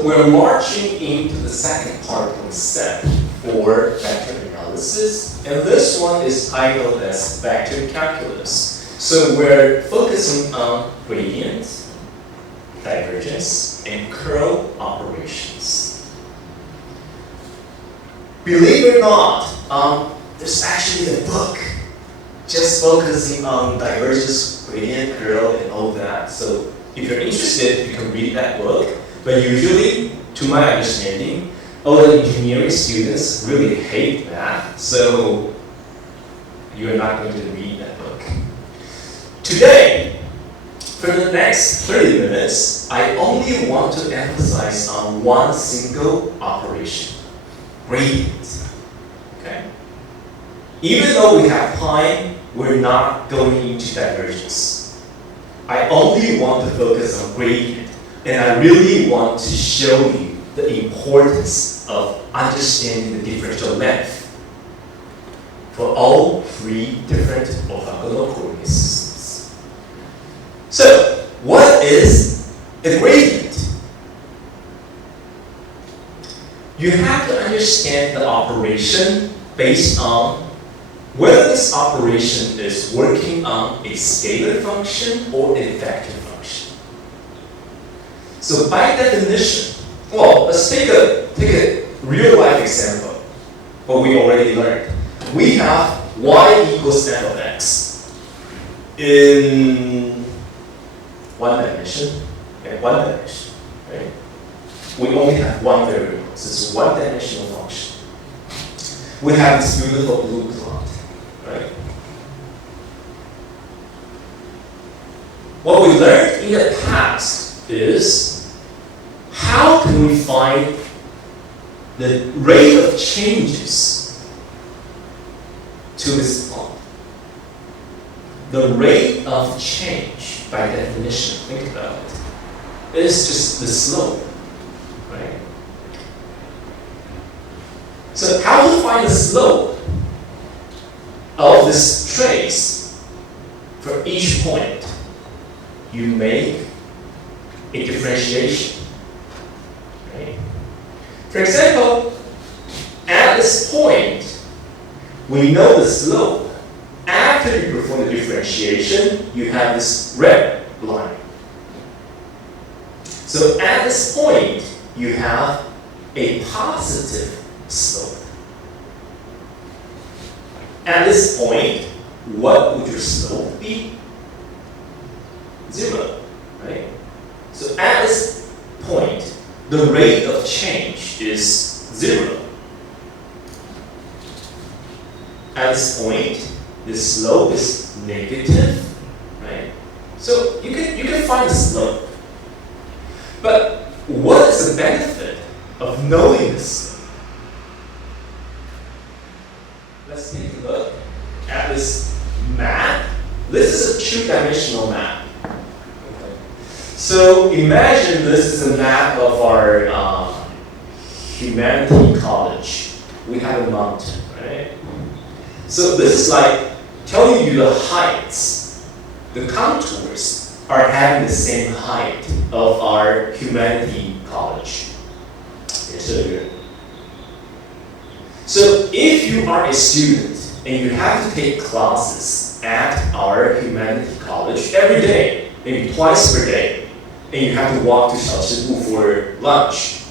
So we're marching into the second part of the step for vector analysis, and this one is titled as vector calculus. So we're focusing on gradient, divergence, and curl operations. Believe it or not, there's actually a book just focusing on divergence, gradient, curl, and all that. So if you're interested, you can read that book. But usually, to my understanding, all the engineering students really hate math, so you're not going to read that book. Today, for the next 30 minutes, I only want to emphasize on one single operation, gradient. Okay? Even though we have time, we're not going into divergence. I only want to focus on gradient, and I really want to show you the importance of understanding the differential length for all three different orthogonal coordinate systems. So, what is a gradient? You have to understand the operation based on whether this operation is working on a scalar function or a vector function. So by definition, well, let's take a real life example, what we already learned. We have y equals f of x in one dimension, right? We only have one variable, so it's a one-dimensional function. We have this beautiful blue plot, right? What we learned in the past is how can we find the rate of changes to this plot? The rate of change, by definition, think about it, is just the slope, right? So how to find the slope of this trace for each point? You make a differentiation. Right? For example, at this point, we know the slope. After you perform the differentiation, you have this red line. So at this point, you have a positive slope. At this point, what would your slope be? 0, right? So at this point, the rate of change is 0. At this point, the slope is negative, right? So you can find the slope. But what is the benefit of knowing this? Let's take a look at this map. This is a two-dimensional map. Okay. So imagine this is a map of our humanity college. We have a mountain, right? So this is like telling you the heights. The contours are having the same height of our humanity college. So if you are a student and you have to take classes at our humanity college every day, maybe twice per day, and you have to walk to Xiaoqibu for lunch,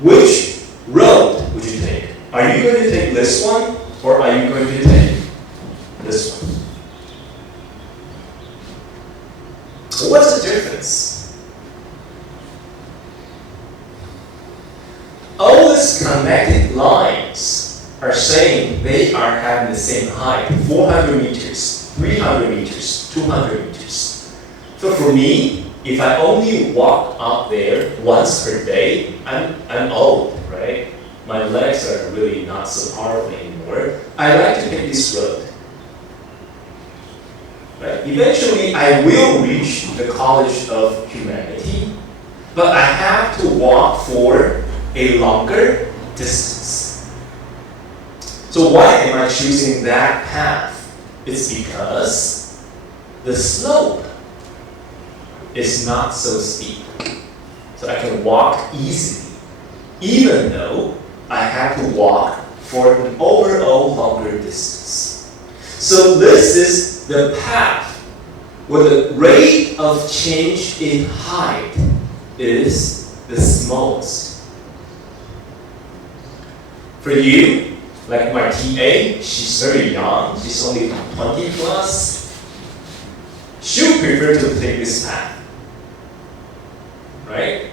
which road would you take? Are you going to take this one, or are you going to take this one? What's the difference? All these connected lines are saying they are having the same height, 400 meters, 300 meters, 200 meters. So for me, if I only walk up there once per day, I'm old, right? My legs are really not so powerful anymore. I like to take this road. Right? Eventually, I will reach the College of Humanity, but I have to walk for a longer distance. So why am I choosing that path? It's because the slope is not so steep. So I can walk easily, even though I have to walk for an overall longer distance. So this is the path where the rate of change in height is the smallest. For you, like my TA, she's very young, she's only 20 plus. She'll prefer to take this path, right?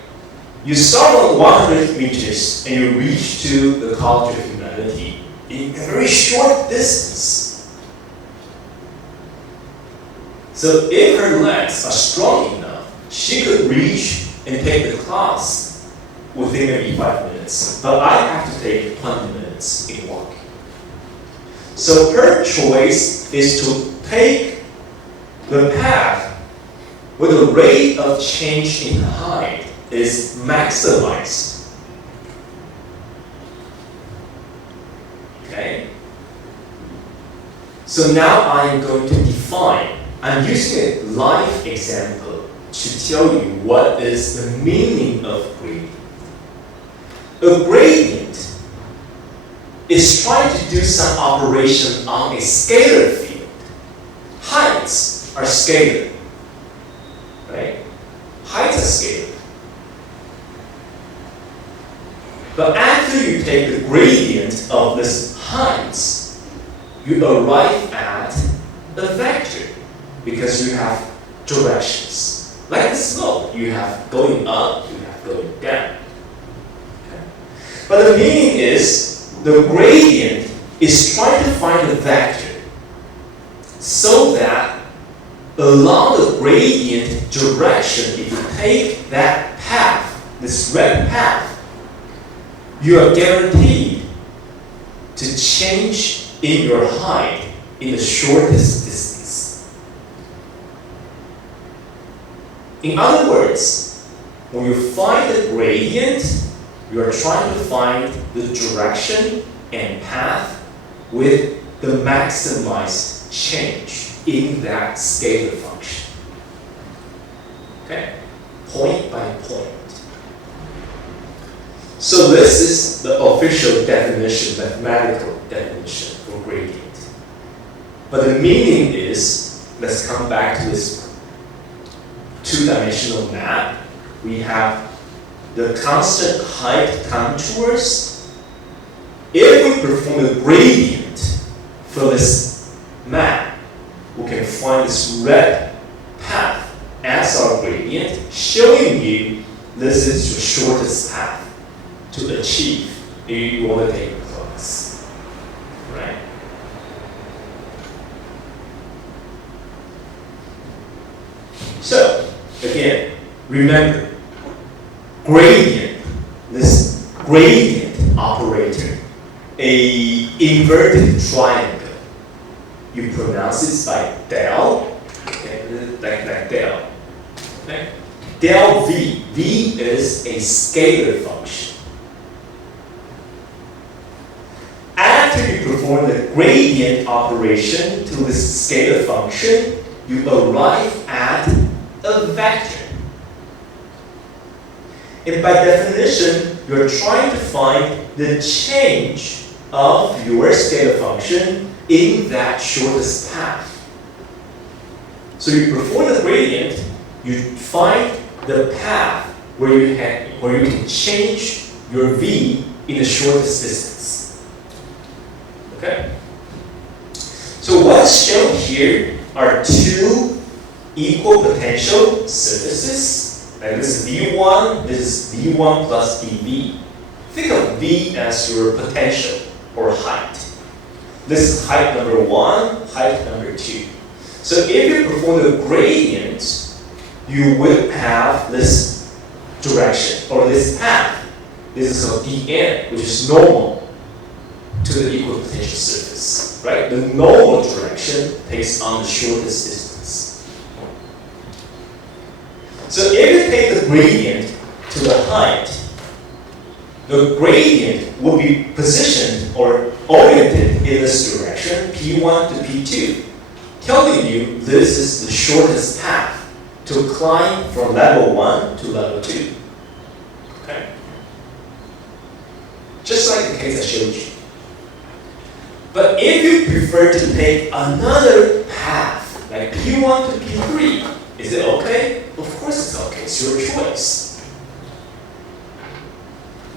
You start on 100 meters and you reach to the College of Humanity in a very short distance. So if her legs are strong enough, she could reach and take the class within maybe 5 minutes. But I have to take 20 minutes in walking. So her choice is to take the path where the rate of change in height is maximized. Okay? So now I'm going to define, I'm using a live example to tell you what is the meaning of gradient. A gradient is trying to do some operation on a scalar field. Heights are scalar, right? Heights are scalar. But after you take the gradient of this heights, you arrive at a vector because you have directions. Like the slope, you have going up, you have going down. Okay? But the meaning is, the gradient is trying to find a vector so that along the gradient direction, if you take that path, this red path, you are guaranteed to change in your height in the shortest distance. In other words, when you find the gradient, you are trying to find the direction and path with the maximized change in that scalar function. Okay? Point by point. So this is the official definition, mathematical definition for gradient. But the meaning is, let's come back to this two-dimensional map. We have the constant height contours. If we perform a gradient for this map, we can find this red path as our gradient, showing you this is your shortest path to achieve if you want to take a class, right? So, again, remember, gradient, this gradient operator, a inverted triangle, you pronounce it by del, okay, like del, okay? Del V, V is a scalar function. After you perform the gradient operation to this scalar function, you arrive at a vector. And by definition, you're trying to find the change of your scalar function in that shortest path. So you perform the gradient, you find the path where you can change your V in the shortest distance. Okay? So what's shown here are two equal potential surfaces. And this is V1, this is V1 plus dV. Think of V as your potential or height. This is height number 1, height number 2. So if you perform the gradient, you will have this direction or this path. This is called dN, which is normal to the equal potential surface, right? The normal direction takes on the shortest distance. So if you take the gradient to the height, the gradient will be positioned or oriented in this direction, P1 to P2, telling you this is the shortest path to climb from level 1 to level 2. Okay? Just like the case I showed you. But if you prefer to take another path, like P1 to P3, is it okay? Of course it's okay, it's your choice.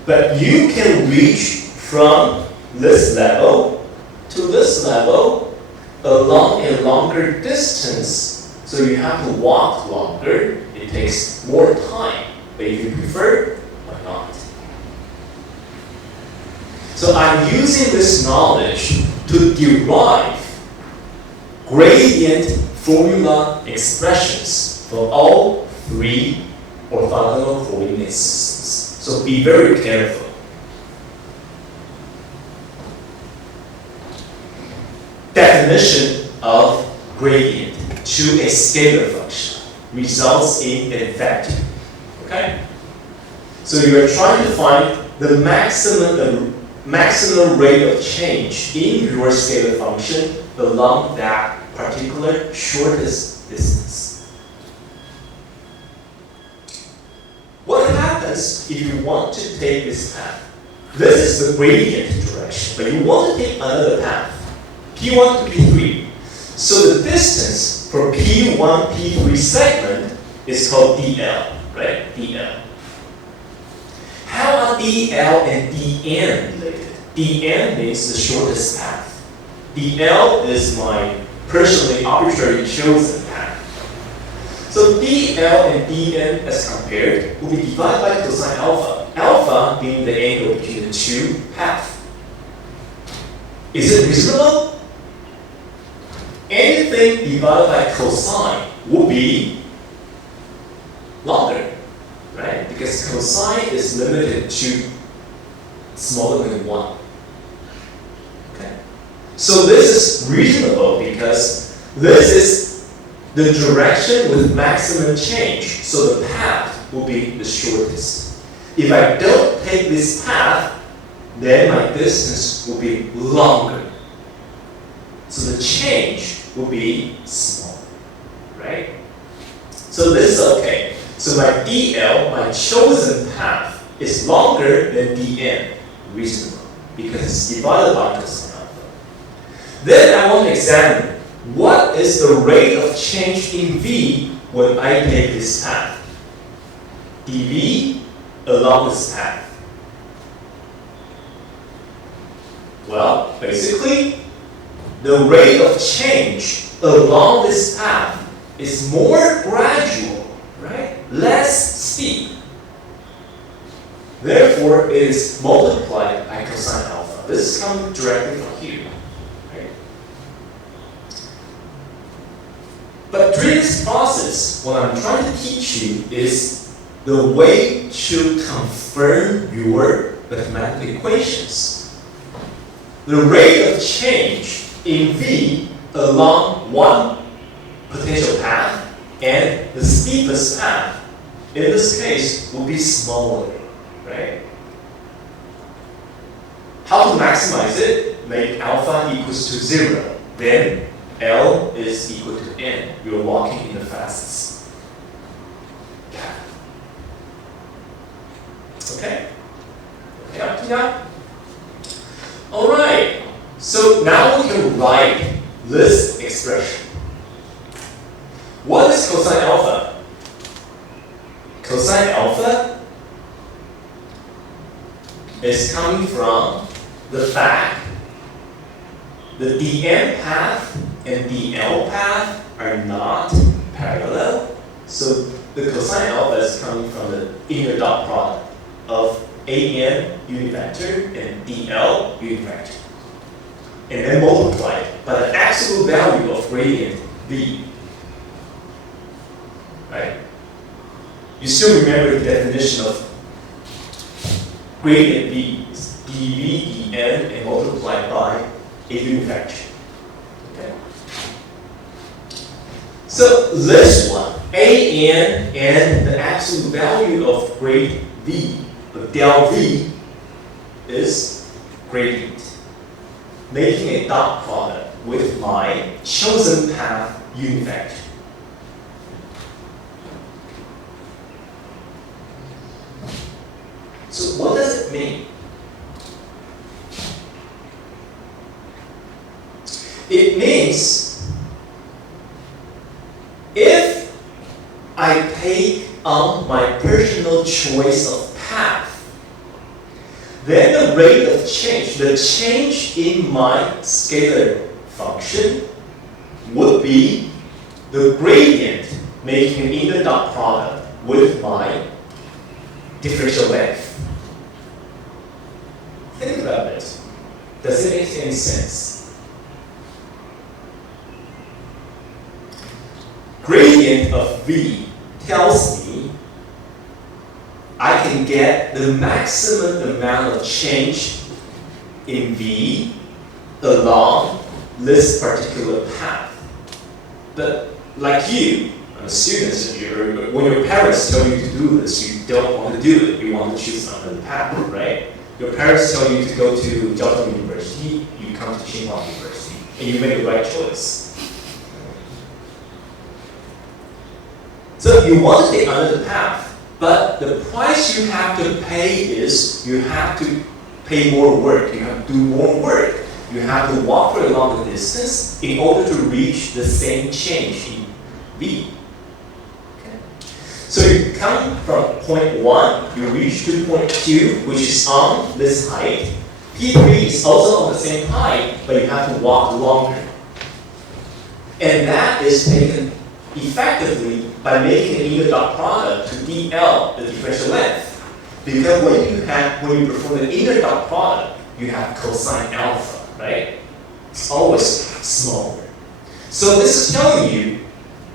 But you can reach from this level to this level along a longer distance, so you have to walk longer, it takes more time. But if you prefer, why not? So I'm using this knowledge to derive gradient formula expressions for all three orthogonal coordinate systems. So be very careful. Definition of gradient to a scalar function results in an effect. Okay? So you are trying to find the maximum rate of change in your scalar function along that particular shortest distance. What happens if you want to take this path? This is the gradient direction, but you want to take another path, P1 to P3. So the distance for P1, P3 segment is called dl, right? dl. How are dl and dn related? dn means the shortest path. dl is my personally arbitrarily chosen path. So dl and dn as compared will be divided by cosine alpha. Alpha being the angle between the two paths. Is it reasonable? Anything divided by cosine will be longer, right? Because cosine is limited to smaller than 1. Okay? So this is reasonable because this is the direction with maximum change. So the path will be the shortest. If I don't take this path, then my distance will be longer. So the change will be small, right? So this is okay. So my dl, my chosen path, is longer than dn, reasonable, because it's divided by cosine alpha. Then I want to examine what is the rate of change in v when I take this path. dv along this path. Well, basically, the rate of change along this path is more gradual, right? Less steep. Therefore, it is multiplied by cosine alpha. This is coming directly from here, right? But during this process, what I'm trying to teach you is the way to confirm your mathematical equations. The rate of change in v along one potential path and the steepest path, in this case, will be smaller, right? How to maximize it? Make alpha equals to 0. Then L is equal to N. You're walking in the fastest path. Okay? Okay, up to now? Alright. So now we can write this expression. What is cosine alpha? Cosine alpha is coming from the fact the dn path and dl path are not parallel. So the cosine alpha is coming from the inner dot product of an unit vector and dl unit vector. And then multiplied by the absolute value of gradient v. Right? You still remember the definition of gradient v is dv, dn, and multiplied by a unit vector. Okay? So this one, an and the absolute value of grade v, of del v, is gradient. Making a dot product with my chosen path unit vector. So what does it mean? It means if I take on my personal choice of path, then the rate of change, the change in my scalar function would be the gradient making an inner dot product with my differential length. Think about it. Does it make any sense? Gradient of V tells me I can get the maximum amount of change in V along this particular path. But like you, students, when your parents tell you to do this, you don't want to do it. You want to choose another path, right? Your parents tell you to go to Jiaotong University, you come to Tsinghua University, and you make the right choice. So you want to take another path, but the price you have to pay is you have to pay more work. You have to do more work. You have to walk for a longer distance in order to reach the same change in V. Okay. So you come from point 1, you reach to point 2, which is on this height. P3 is also on the same height, but you have to walk longer. And that is taken effectively by making an inner dot product to dl, the differential length. Because when you perform the inner dot product, you have cosine alpha, right? It's always smaller. So this is telling you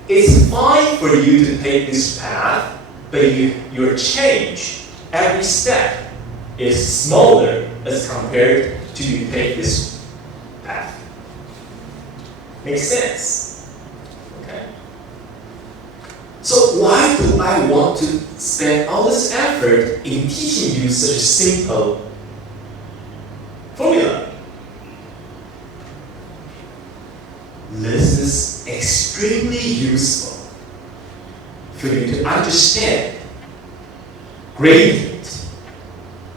it's fine for you to take this path, but your change every step is smaller as compared to you take this path. Makes sense? So why do I want to spend all this effort in teaching you such a simple formula? This is extremely useful for you to understand gradient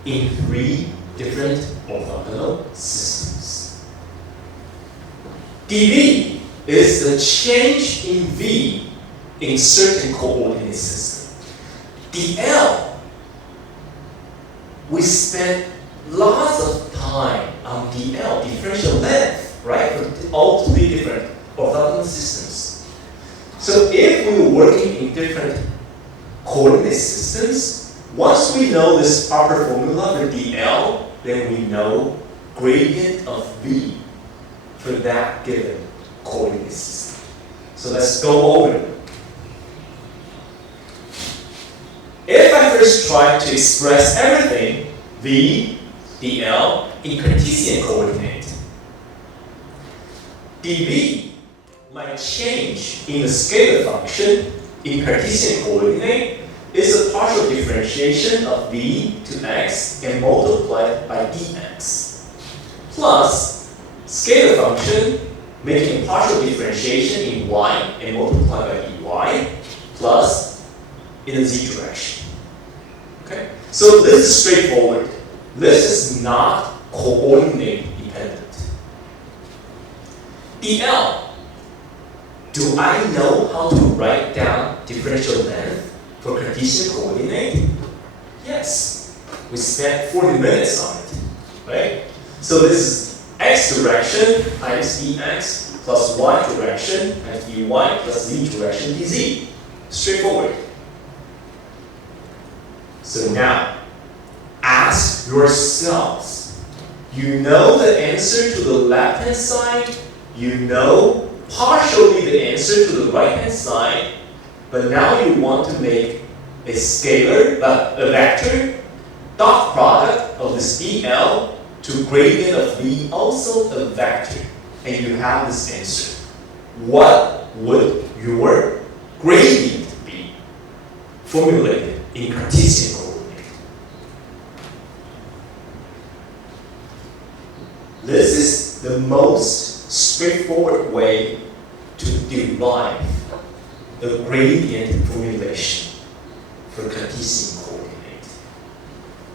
in 3 different orthogonal systems. dV is the change in V in certain coordinate system. dl, we spent lots of time on dl, differential length, right? For all 3 different orthogonal systems. So if we were working in different coordinate systems, once we know this proper formula for dl, then we know gradient of v for that given coordinate system. So let's go over it. If I first try to express everything, v, dl, in Cartesian coordinate, dv might change in the scalar function in Cartesian coordinate is a partial differentiation of v to x and multiplied by dx, plus scalar function making a partial differentiation in y and multiplied by dy, plus in the z direction. Okay? So this is straightforward. This is not coordinate dependent. dl. Do I know how to write down differential length for Cartesian coordinate? Yes. We spent 40 minutes on it, right? So this is x direction times dx plus y direction times dy plus z direction dz. Straightforward. So now, ask yourselves. You know the answer to the left-hand side. You know partially the answer to the right-hand side. But now you want to make a scalar, a vector, dot product of this dl to gradient of v, also a vector. And you have this answer. What would your gradient be formulated in Cartesian coordinate? This is the most straightforward way to derive the gradient formulation for Cartesian coordinate.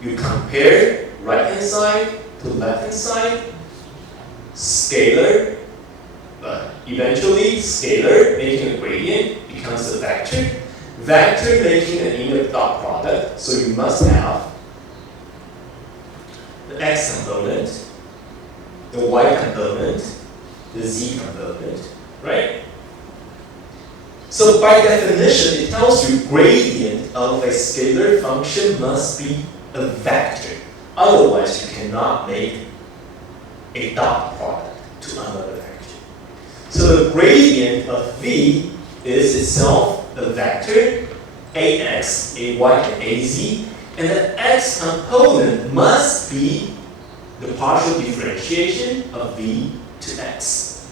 you compare right-hand side to left-hand side, scalar, eventually scalar making a gradient becomes a vector, vector making an inner dot product, so you must have the x component, the y component, the z component, right? So by definition, it tells you gradient of a scalar function must be a vector. Otherwise, you cannot make a dot product to another vector. So the gradient of v is itself a vector, ax, ay, and az, and the x component must be the partial differentiation of v to x.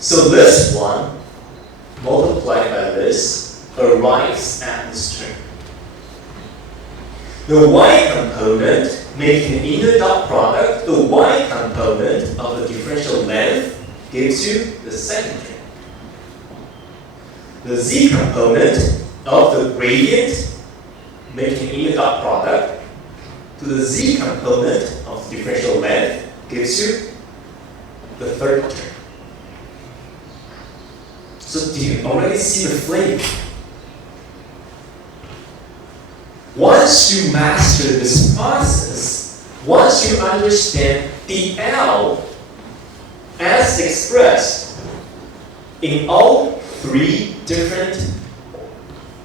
So this one multiplied by this arrives at this term. The y component making an inner dot product, the y component of the differential length gives you the second term. The z component of the gradient making an inner dot product to the z component of the differential length gives you the third term. So do you already see the flavor? Once you master this process, once you understand dl as expressed in all three different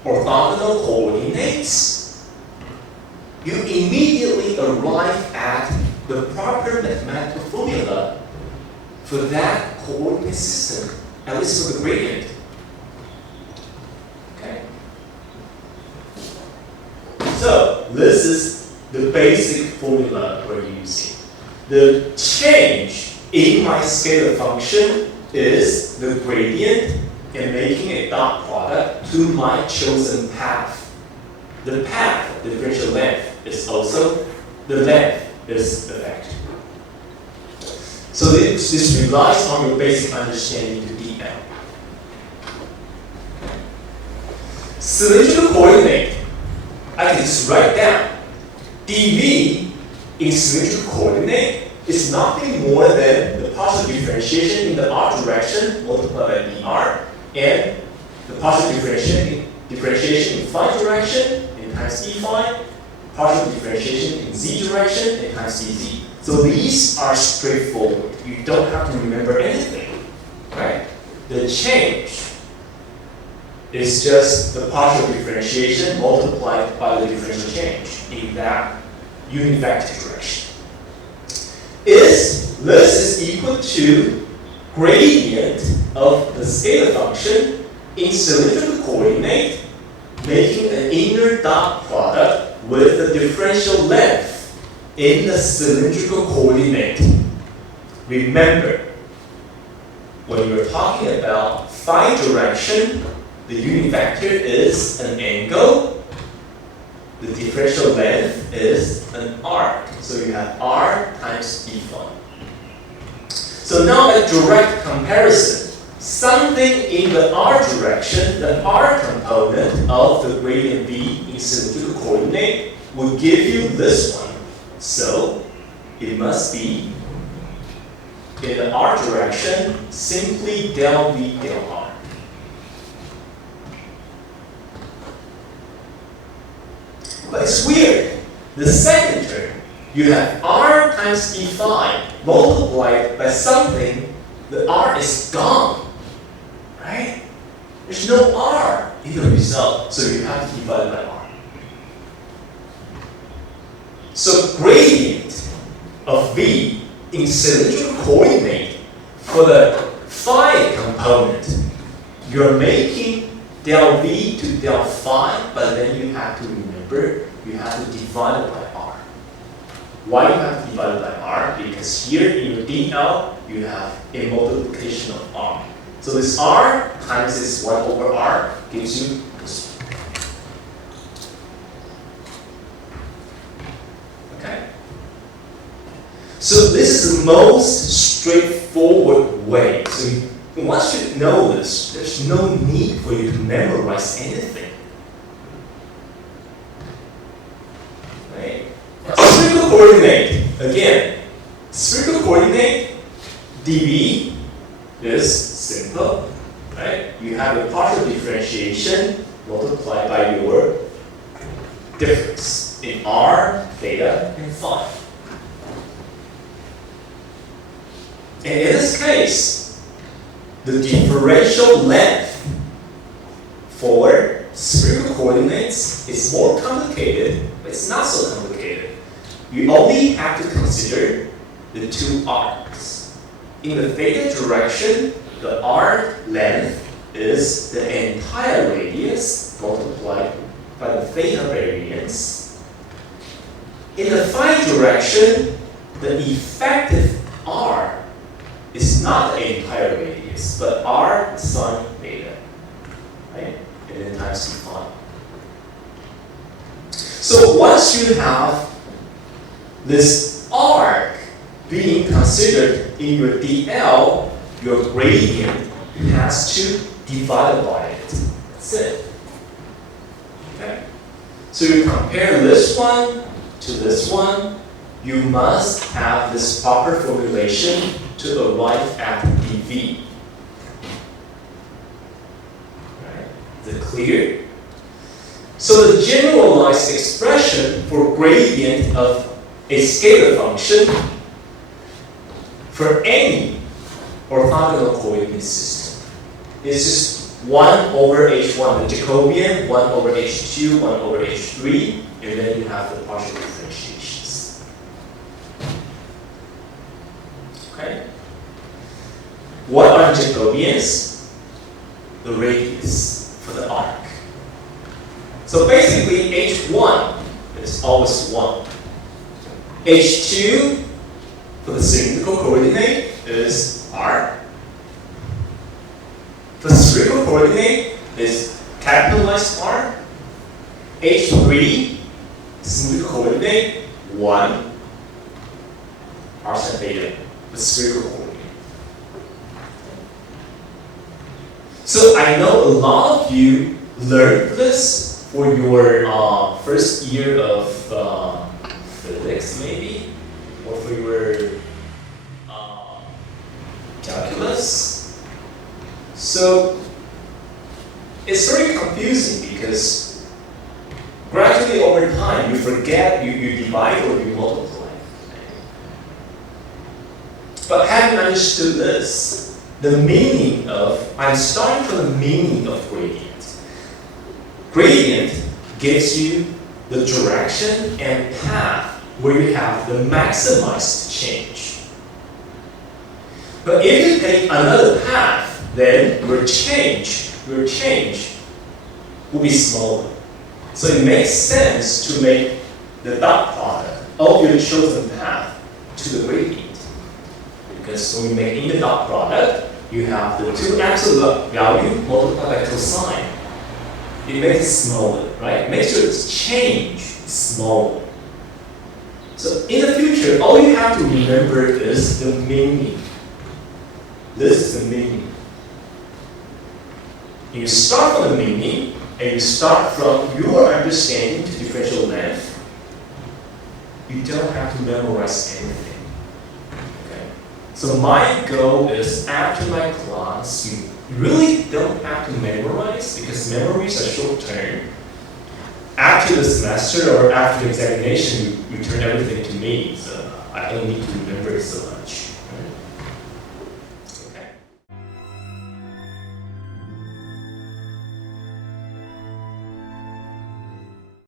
orthogonal coordinates, you immediately arrive at the proper mathematical formula for that coordinate system, at least for the gradient. Okay? So, this is the basic formula we're using. The change in my scalar function is the gradient and making a dot product to my chosen path. The path, the differential length, is also the length is the vector. So this relies on your basic understanding to dl. Cylindrical coordinate, I can just write down dv in cylindrical coordinate is nothing more than the partial differentiation in the r direction multiplied by dr, and the partial differentiation in phi direction and times d phi, partial differentiation in z direction and times dz. So these are straightforward. You don't have to remember anything, right? The change is just the partial differentiation multiplied by the differential change in that unit vector direction. This is equal to gradient of the scalar function in cylindrical coordinate, making an inner dot product with the differential length in the cylindrical coordinate. Remember, when you're talking about phi direction, the unit vector is an angle, the differential length is an arc. So you have r times d phi. So now a direct comparison. Something in the r direction, the r component of the gradient v in cylindrical coordinate will give you this one. So it must be in the r direction, simply del v del r. But it's weird. The second term, you have r times d phi multiplied by something, the r is gone, right? There's no r in the result, so you have to divide by r. So gradient of v in cylindrical coordinate for the phi component, you're making del v to del phi, but then you have to remember you have to divide it by r. Why do you have to divide it by r? Because here in your dl, you have a multiplication of r. So this r times this 1 over r gives you this. Okay? So this is the most straightforward way. So once you know this, there's no need for you to memorize anything. coordinate, again, spherical coordinate, dv is simple, right? You have a partial differentiation multiplied by your difference in r, theta, and phi. And in this case, the differential length for spherical coordinates is more complicated, but it's not so complicated. You only have to consider the two arcs. In the theta direction, the arc length is the entire radius multiplied by the theta variance. In the phi direction, the effective r is not the entire radius, but r sine theta, right? And then times phi. So once you have this arc being considered in your dl, your gradient has to divide by it. That's it. Okay? So you compare this one to this one, you must have this proper formulation to arrive at dv. Right? Is it clear? So the generalized expression for gradient of a scalar function for any orthogonal coordinate system is just 1 over h1, the Jacobian, 1 over h2, 1 over h3, and then you have the partial differentiations. Okay? What are Jacobians? The radius for the arc. So basically, h1 is always 1. h2 for the cylindrical coordinate is r. The spherical coordinate is capitalized R. h3 cylindrical coordinate 1. R sine theta, the spherical coordinate. So I know a lot of you learned this for your first year of physics, maybe, or for your calculus. So it's very confusing because gradually over time you forget, you divide or you multiply. But having understood this, the meaning of, I'm starting from the meaning of gradient. Gradient gives you the direction and path where you have the maximized change. But if you take another path, then your change will be smaller. So it makes sense to make the dot product of your chosen path to the gradient. Because when you make in the dot product, you have the two absolute value multiplied by cosine. It makes it smaller, right? It makes your change smaller. So in the future, all you have to remember is the meaning. This is the meaning. You start from the meaning, and you start from your understanding to differential length. You don't have to memorize anything. Okay? So my goal is after my class, you really don't have to memorize because memories are short term. After the semester or after the examination, you turn everything to me, so I don't need to remember it so much.